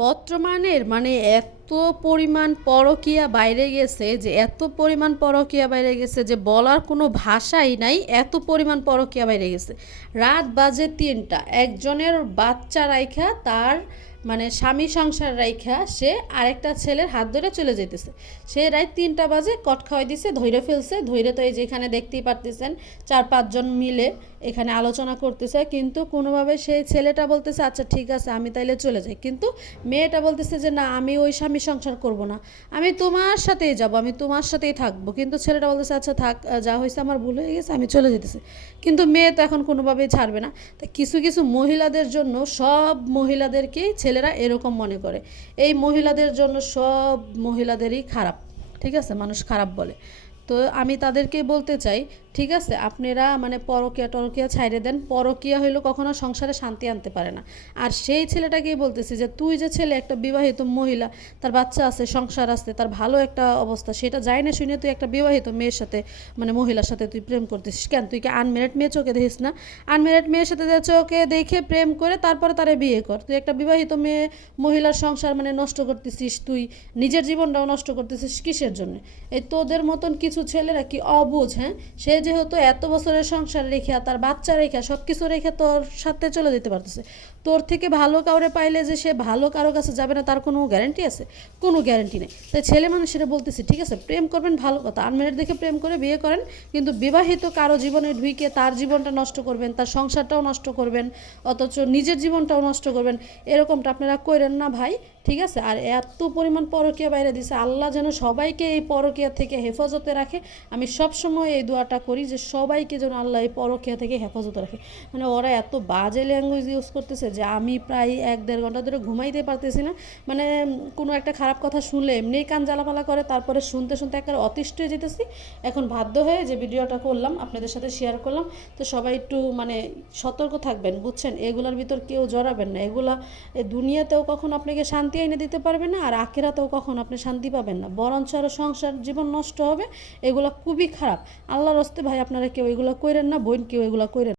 বর্তমানের এত পরিমাণ পরকীয়া বাইরে গেছে যে এত পরিমাণ পরকীয়া বাইরে গেছে যে বলার কোনো ভাষাই নাই। এত পরিমাণ পরকীয়া বাইরে গেছে। রাত বাজে ৩টা, একজনের বাচ্চা রাইখা তার স্বামী সংসার রাইখা সে আরেকটা ছেলের হাত ধরে চলে যেতেছে। সে রাত ৩টা বাজে কট খাওয়াই দিছে, ধৈরে ফেলছে। ধৈরে তো এই যেখানে দেখতেই পারতেছেন ৪-৫ জন মিলে এখানে আলোচনা করতেছে, কিন্তু কোনোভাবে সেই ছেলেটা বলতেছে আচ্ছা ঠিক আছে আমি তাইলে চলে যাই, কিন্তু মেয়েটা বলতেছে যে না আমি ওই স্বামী সংসার করব না, আমি তোমার সাথেই যাব, আমি তোমার সাথেই থাকবো। কিন্তু ছেলেটা বলতেছে আচ্ছা থাক, যা হয়েছে আমার ভুল হয়ে গেছে, আমি চলে যেতেছি। কিন্তু মেয়ে তো এখন কোনোভাবেই ছাড়বে না। তা কিছু কিছু মহিলাদের জন্য, সব মহিলাদেরকেই ছেলেরা এরকম মনে করে, এই মহিলাদের জন্য সব মহিলাদেরই খারাপ। ঠিক আছে, মানুষ খারাপ বলে। তো আমি তাদেরকে বলতে চাই, ঠিক আছে আপনারা পরকীয়া টরকীয়া ছাইড়ে দেন। পরকীয়া হইলো কখনো সংসারে শান্তি আনতে পারে না। আর সেই ছেলেটাকেই বলতেছি যে তুই যে ছেলে, একটা বিবাহিত মহিলা, তার বাচ্চা আছে, সংসার আছে, তার ভালো একটা অবস্থা, সেটা যাই না শুনে তুই একটা বিবাহিত মেয়ের সাথে মহিলার সাথে তুই প্রেম করতেছিস কেন? তুই কি আনমেরিড মেয়ে চোখে দেখিস না? আনমেরিড মেয়ের সাথে চোখে দেখে প্রেম করে তারপরে তারে বিয়ে কর। তুই একটা বিবাহিত মেয়ে মহিলার সংসার নষ্ট করতেছিস, তুই নিজের জীবনটাও নষ্ট করতেছিস কিসের জন্য? এই তোদের মতন কিছু ছেলেরা কি অবুঝ? হ্যাঁ, সে যেহেতু এত বছরের সংসার রেখে, তার বাচ্চা রেখে, সব কিছু রেখে তোর সাথে চলে যেতে পারতেছে। তোর থেকে ভালো কাউরে পাইলে যে সে ভালো কারো কাছে যাবে না তার কোনো গ্যারান্টি আছে? কোনো গ্যারান্টি নেই। তাই ছেলে মানুষেরা বলতেছি ঠিক আছে প্রেম করবেন, ভালো কথা, আনমেরিড দেখে প্রেম করে বিয়ে করেন, কিন্তু বিবাহিত কারো জীবনে ঢুইকে তার জীবনটা নষ্ট করবেন, তার সংসারটাও নষ্ট করবেন, অথচ নিজের জীবনটাও নষ্ট করবেন, এরকমটা আপনারা করেন না ভাই। ঠিক আছে? আর এত পরিমাণ পরকীয়া বাইরে দিছে, আল্লাহ যেন সবাইকে এই পরকীয়া থেকে হেফাজতে রাখে। আমি সবসময় এই দোয়াটা করি যে সবাইকে যেন আল্লাহ এই পরকীয়া থেকে হেফাজতে রাখে। ওরা এত বাজে ল্যাঙ্গুয়েজ ইউজ করতেছে যে আমি প্রায় ১-১.৫ ঘন্টা ধরে ঘুমাইতে পারতেছি না। কোনো একটা খারাপ কথা শুনলে এমনিই কান জ্বালাপালা করে, তারপরে শুনতে শুনতে একেবারে অতিষ্ঠ হয়ে যেতেছি। এখন বাধ্য হয়ে যে ভিডিওটা করলাম আপনাদের সাথে শেয়ার করলাম। তো সবাই একটু সতর্ক থাকবেন, বুঝছেন? এগুলোর ভিতর কেউ জড়াবেন না। এগুলা দুনিয়াতেও কখনো আপনাকে শান্তি এনে দিতে পারবে না, আর আখিরাতেও কখনো আপনি শান্তি পাবেন না, বরঞ্চ আরও সংসার জীবন নষ্ট হবে। এগুলো খুবই খারাপ। আল্লাহর হস্তে ভাই আপনারা কেউ এগুলো কইরেন না, বোন কেউ এগুলো কইরেন।